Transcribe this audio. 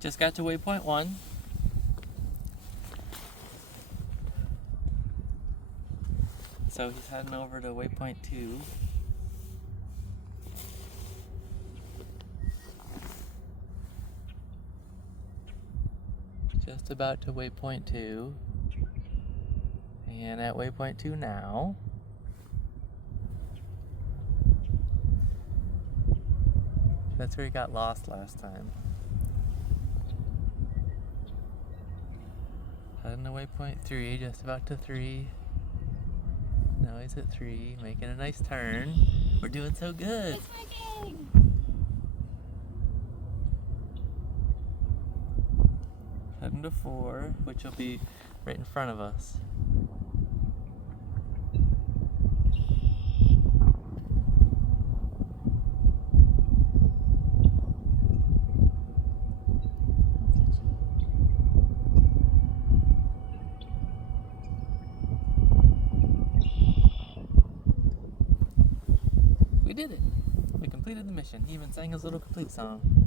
Just got to waypoint 1. So he's heading over to waypoint 2. Just about to waypoint 2. And at waypoint 2 now. That's where he got lost last time. Heading to waypoint 3, just about to 3. Now he's at 3, making a nice turn. We're doing so good. It's working! Heading to 4, which will be right in front of us. We did it! We completed the mission. He even sang his little complete song.